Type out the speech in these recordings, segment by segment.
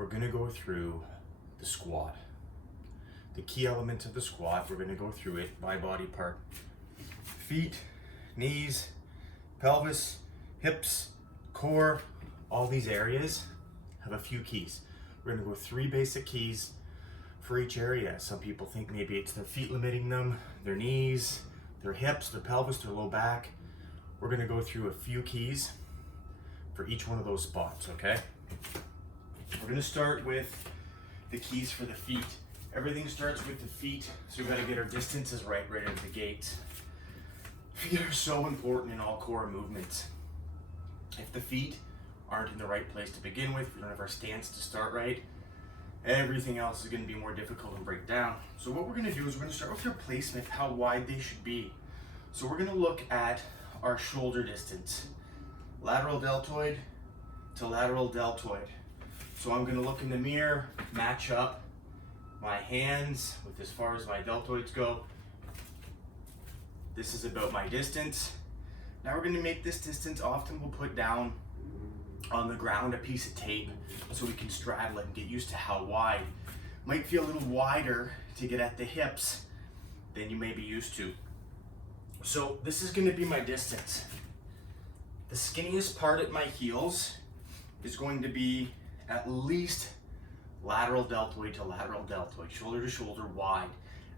we're going to go through the squat. The key elements of the squat, we're going to go through it by body part. Feet, knees, pelvis, hips, core, all these areas have a few keys. We're going to go 3 basic keys for each area. Some people think maybe it's their feet limiting them, their knees, their hips, their pelvis, their low back. We're going to go through a few keys for each one of those spots, okay? We're going to start with the keys for the feet. Everything starts with the feet, so we've got to get our distances right out of the gate. Feet are so important in all core movements. If the feet aren't in the right place to begin with, if we don't have our stance to start right, everything else is going to be more difficult and break down. So what we're going to do is we're going to start with their placement, how wide they should be. So we're going to look at our shoulder distance, lateral deltoid to lateral deltoid. So I'm going to look in the mirror, match up my hands with as far as my deltoids go. This is about my distance. Now we're going to make this distance. Often we'll put down on the ground a piece of tape so we can straddle it and get used to how wide. Might feel a little wider to get at the hips than you may be used to. So this is going to be my distance. The skinniest part at my heels is going to be at least lateral deltoid to lateral deltoid, shoulder to shoulder, wide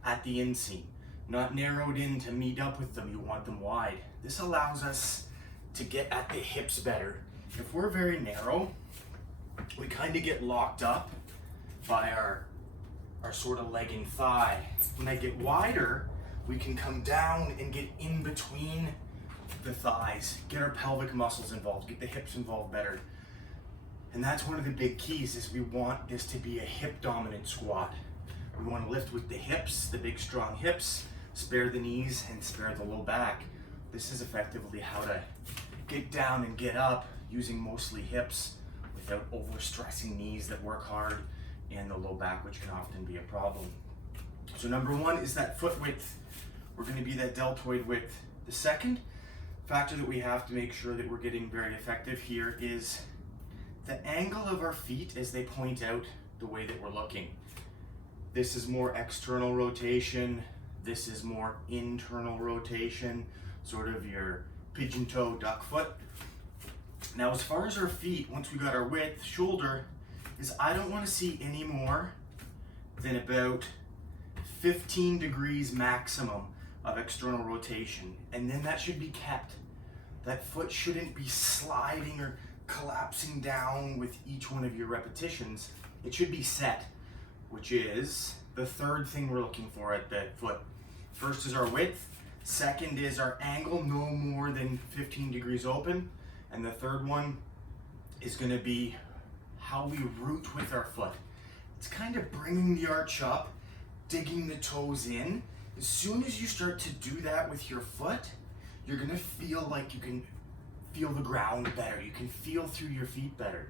at the inseam. Not narrowed in to meet up with them, you want them wide. This allows us to get at the hips better. If we're very narrow, we kind of get locked up by our sort of leg and thigh. When I get wider, we can come down and get in between the thighs, get our pelvic muscles involved, get the hips involved better. And that's one of the big keys, is we want this to be a hip dominant squat. We want to lift with the hips, the big strong hips, spare the knees and spare the low back. This is effectively how to get down and get up using mostly hips without overstressing knees that work hard and the low back, which can often be a problem. So number 1 is that foot width. We're going to be that deltoid width. The second factor that we have to make sure that we're getting very effective here is the angle of our feet as they point out the way that we're looking. This is more external rotation. This is more internal rotation, sort of your pigeon toe, duck foot. Now, as far as our feet, once we got our width, shoulder, is I don't want to see any more than about 15 degrees maximum of external rotation. And then that should be kept. That foot shouldn't be sliding or collapsing down with each one of your repetitions. It should be set, which is the third thing we're looking for at the foot. First is our width. Second is our angle, no more than 15 degrees open. And the third one is going to be how we root with our foot. It's kind of bringing the arch up, digging the toes in. As soon as you start to do that with your foot, you're going to feel like you can feel the ground better. You can feel through your feet better.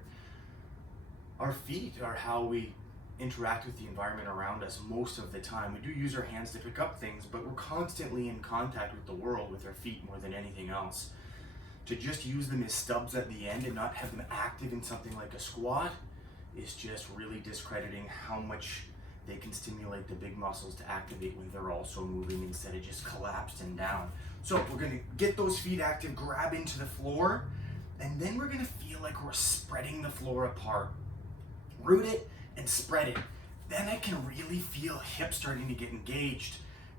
Our feet are how we interact with the environment around us most of the time. We do use our hands to pick up things, but we're constantly in contact with the world with our feet more than anything else. To just use them as stubs at the end and not have them active in something like a squat is just really discrediting how much they can stimulate the big muscles to activate when they're also moving instead of just collapsed and down. So we're going to get those feet active, grab into the floor, and then we're going to feel like we're spreading the floor apart. Root it and spread it. Then I can really feel hips starting to get engaged.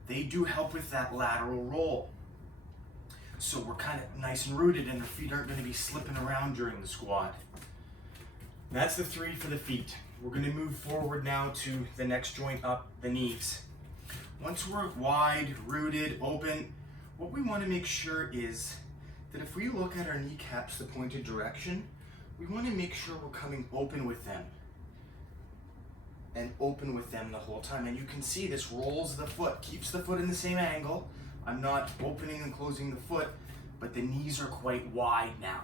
They do help with that lateral roll. So we're kind of nice and rooted and our feet aren't going to be slipping around during the squat. That's the 3 for the feet. We're going to move forward now to the next joint up, the knees. Once we're wide, rooted, open, what we want to make sure is that if we look at our kneecaps the pointed direction, we want to make sure we're coming open with them. And open with them the whole time. And you can see this rolls the foot, keeps the foot in the same angle. I'm not opening and closing the foot, but the knees are quite wide now.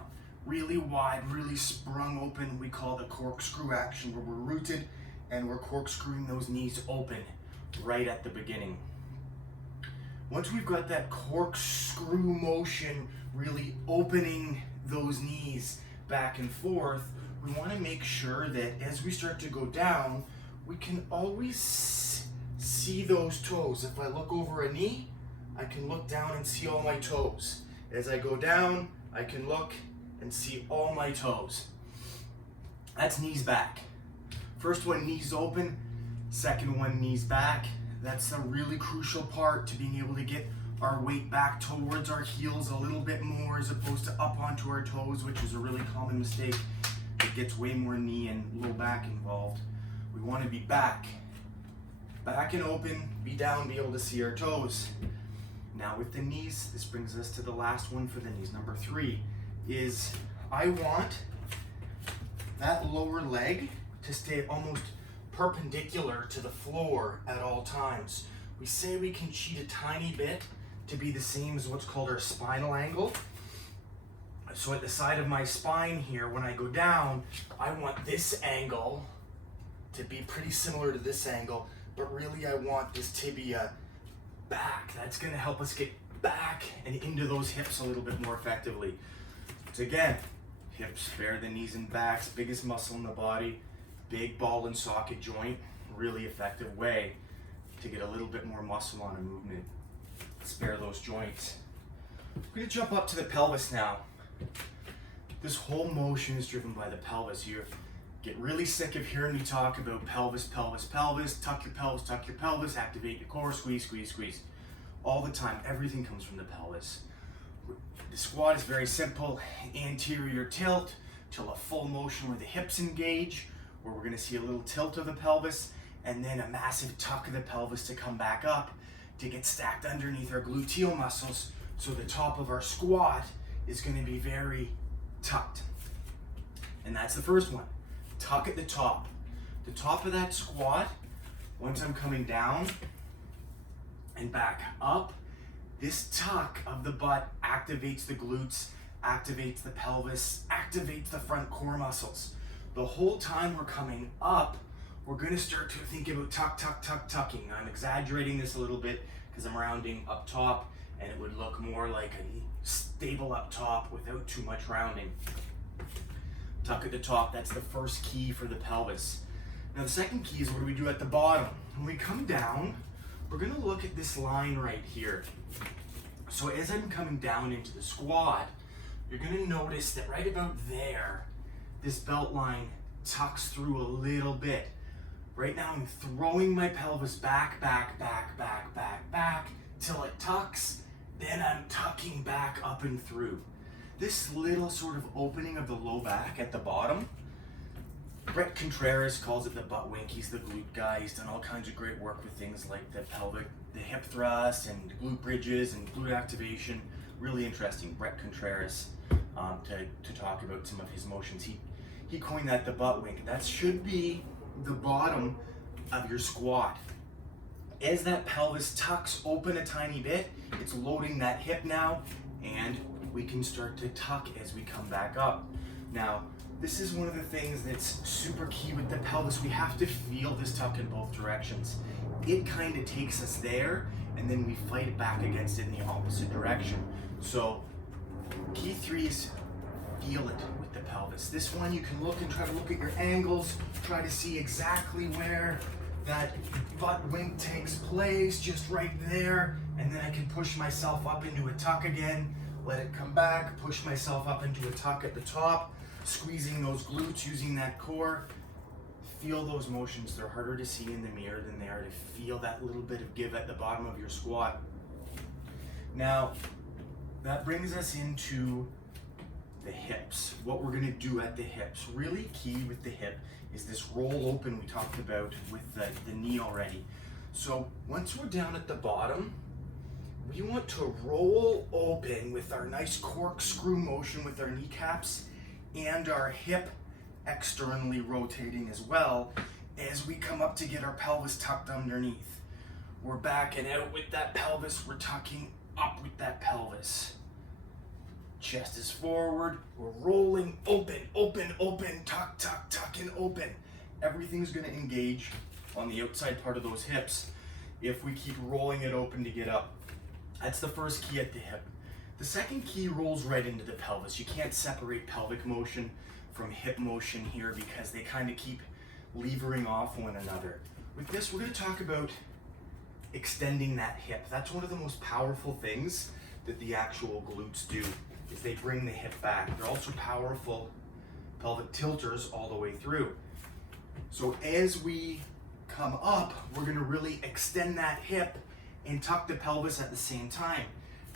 Really wide, really sprung open. We call the corkscrew action, where we're rooted and we're corkscrewing those knees open right at the beginning. Once we've got that corkscrew motion really opening those knees back and forth, we want to make sure that as we start to go down, we can always see those toes. If I look over a knee, I can look down and see all my toes. As I go down, I can look and see all my toes. That's knees back. First one, knees open. Second one, knees back. That's a really crucial part to being able to get our weight back towards our heels a little bit more as opposed to up onto our toes, which is a really common mistake. It gets way more knee and low back involved. We want to be back and open, be down, be able to see our toes. Now with the knees, this brings us to the last one for the knees. Number 3 is I want that lower leg to stay almost perpendicular to the floor at all times. We say we can cheat a tiny bit to be the same as what's called our spinal angle. So at the side of my spine here, when I go down, I want this angle to be pretty similar to this angle, but really I want this tibia back. That's going to help us get back and into those hips a little bit more effectively. So again, hips, bare the knees and backs, biggest muscle in the body, big ball and socket joint, really effective way to get a little bit more muscle on a movement. Spare those joints. We're going to jump up to the pelvis now. This whole motion is driven by the pelvis. You get really sick of hearing me talk about pelvis, pelvis, pelvis, tuck your pelvis, activate your core, squeeze, squeeze, squeeze. All the time, everything comes from the pelvis. The squat is very simple, anterior tilt till a full motion where the hips engage, where we're gonna see a little tilt of the pelvis, and then a massive tuck of the pelvis to come back up to get stacked underneath our gluteal muscles, so the top of our squat is gonna be very tucked. And that's the first one. Tuck at the top. The top of that squat, once I'm coming down and back up, this tuck of the butt activates the glutes, activates the pelvis, activates the front core muscles. The whole time we're coming up, we're gonna start to think about tuck, tuck, tuck, tucking. I'm exaggerating this a little bit because I'm rounding up top, and it would look more like a stable up top without too much rounding. Tuck at the top, that's the first key for the pelvis. Now the second key is what do we do at the bottom? When we come down, we're gonna look at this line right here. So as I'm coming down into the squat, you're gonna notice that right about there, this belt line tucks through a little bit. Right now I'm throwing my pelvis back, back, back, back, back, back, till it tucks, then I'm tucking back up and through. This little sort of opening of the low back at the bottom, Brett Contreras calls it the butt wink. He's the glute guy. He's done all kinds of great work with things like the hip thrust and glute bridges and glute activation. Really interesting, Brett Contreras, to talk about some of his motions. He coined that the butt wink. That should be the bottom of your squat. As that pelvis tucks open a tiny bit, it's loading that hip now, and we can start to tuck as we come back up. Now, this is one of the things that's super key with the pelvis. We have to feel this tuck in both directions. It kind of takes us there, and then we fight it back against it in the opposite direction. So, key 3 is feel it with the pelvis. This one, you can look and try to look at your angles, try to see exactly where that butt wink takes place, just right there, and then I can push myself up into a tuck again, let it come back, push myself up into a tuck at the top, squeezing those glutes, using that core. Feel those motions. They're harder to see in the mirror than they are to feel that little bit of give at the bottom of your squat. Now, that brings us into the hips. What we're gonna do at the hips. Really key with the hip is this roll open we talked about with the knee already. So once we're down at the bottom, we want to roll open with our nice corkscrew motion with our kneecaps and our hip externally rotating as well as we come up to get our pelvis tucked underneath. We're backing out with that pelvis, we're tucking up with that pelvis. Chest is forward, we're rolling open, open, open, tuck, tuck, tuck, and open. Everything's gonna engage on the outside part of those hips if we keep rolling it open to get up. That's the first key at the hip. The second key rolls right into the pelvis. You can't separate pelvic motion from hip motion here because they kind of keep levering off one another. With this, we're going to talk about extending that hip. That's one of the most powerful things that the actual glutes do, is they bring the hip back. They're also powerful pelvic tilters all the way through. So as we come up, we're going to really extend that hip and tuck the pelvis at the same time.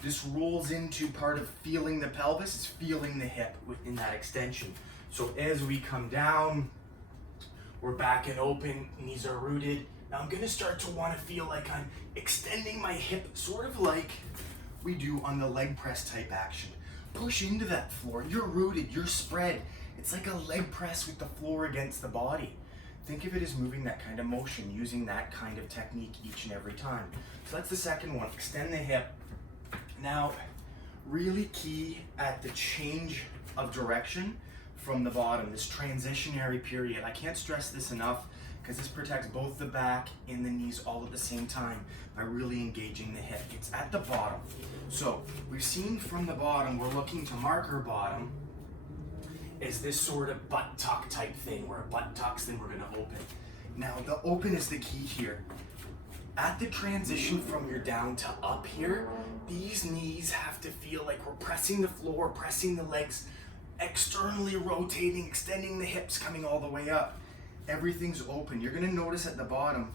This rolls into part of feeling the pelvis, is feeling the hip within that extension. So as we come down, we're back and open, knees are rooted. Now I'm gonna start to wanna feel like I'm extending my hip, sort of like we do on the leg press type action. Push into that floor, you're rooted, you're spread. It's like a leg press with the floor against the body. Think of it as moving that kind of motion, using that kind of technique each and every time. So that's the second one, extend the hip. Now, really key at the change of direction from the bottom, this transitionary period. I can't stress this enough because this protects both the back and the knees all at the same time by really engaging the hip. It's at the bottom. So we've seen from the bottom, we're looking to marker bottom is this sort of butt tuck type thing where a butt tucks, then we're gonna open. Now the open is the key here. At the transition from your down to up here, these knees have to feel like we're pressing the floor, pressing the legs, externally rotating, extending the hips, coming all the way up. Everything's open. You're gonna notice at the bottom,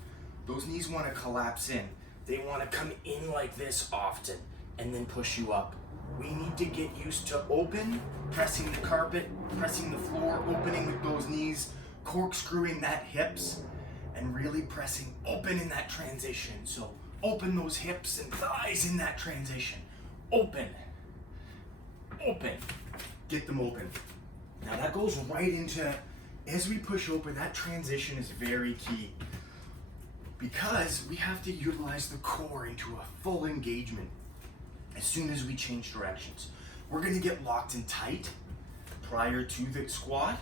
those knees wanna collapse in. They wanna come in like this often and then push you up. We need to get used to open, pressing the carpet, pressing the floor, opening with those knees, corkscrewing that hips, and really pressing open in that transition. So open those hips and thighs in that transition. Open, open, get them open. Now that goes right into, as we push open, that transition is very key because we have to utilize the core into a full engagement as soon as we change directions. We're gonna get locked in tight prior to the squat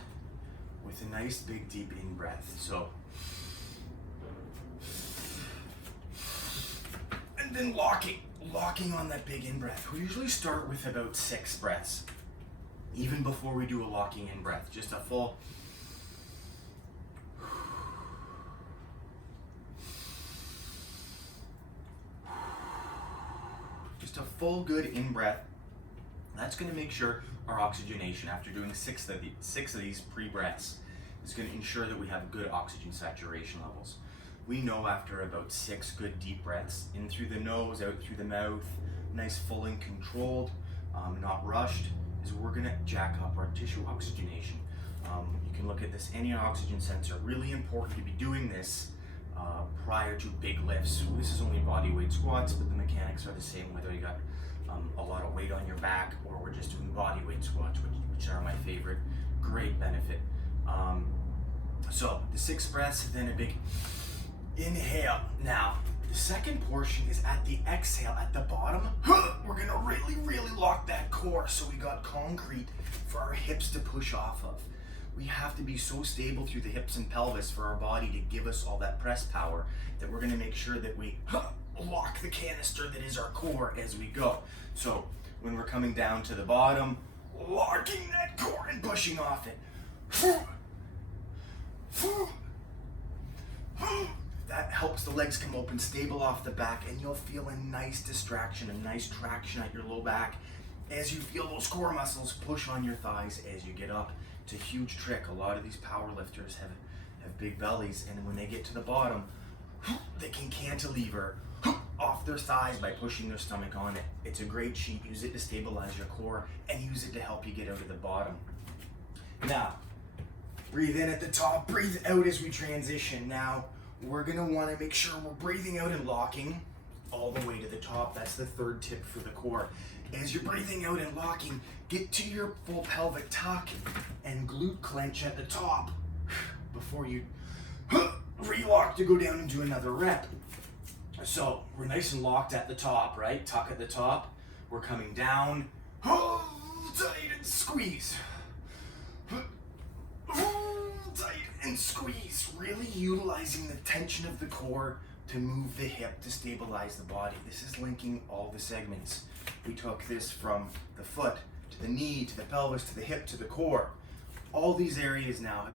with a nice big deep in breath. So, and then locking on that big in breath. We usually start with about 6 breaths, even before we do a locking in breath, just a full. Just a full good in breath. That's going to make sure our oxygenation, after doing 6 of these pre-breaths, is going to ensure that we have good oxygen saturation levels. We know after about 6 good deep breaths, in through the nose, out through the mouth, nice full and controlled, not rushed, is we're going to jack up our tissue oxygenation. You can look at this, any oxygen sensor. Really important to be doing this prior to big lifts. This is only body weight squats, but the mechanics are the same whether you got a lot of weight on your back or we're just doing body weight squats, which are my favorite. Great benefit. So the 6 breaths, then a big inhale. Now, the second portion is at the exhale at the bottom. We're gonna really lock that core so we got concrete for our hips to push off of. We have to be so stable through the hips and pelvis for our body to give us all that press power that we're gonna make sure that we lock the canister that is our core as we go. So when we're coming down to the bottom, locking that core and pushing off it. That helps the legs come open, stable off the back, and you'll feel a nice distraction, a nice traction at your low back as you feel those core muscles push on your thighs as you get up. It's a huge trick. A lot of these power lifters have big bellies, and when they get to the bottom, they can cantilever off their thighs by pushing their stomach on it. It's a great sheet. Use it to stabilize your core and use it to help you get out of the bottom. Now, breathe in at the top, breathe out as we transition. Now, we're gonna wanna make sure we're breathing out and locking all the way to the top. That's the third tip for the core. As you're breathing out and locking, get to your full pelvic tuck and glute clench at the top before you relock to go down and do another rep. So we're nice and locked at the top, right? Tuck at the top. We're coming down, tight and squeeze. Tight and squeeze, really utilizing the tension of the core to move the hip to stabilize the body. This is linking all the segments. We took this from the foot to the knee to the pelvis to the hip to the core. all these areas now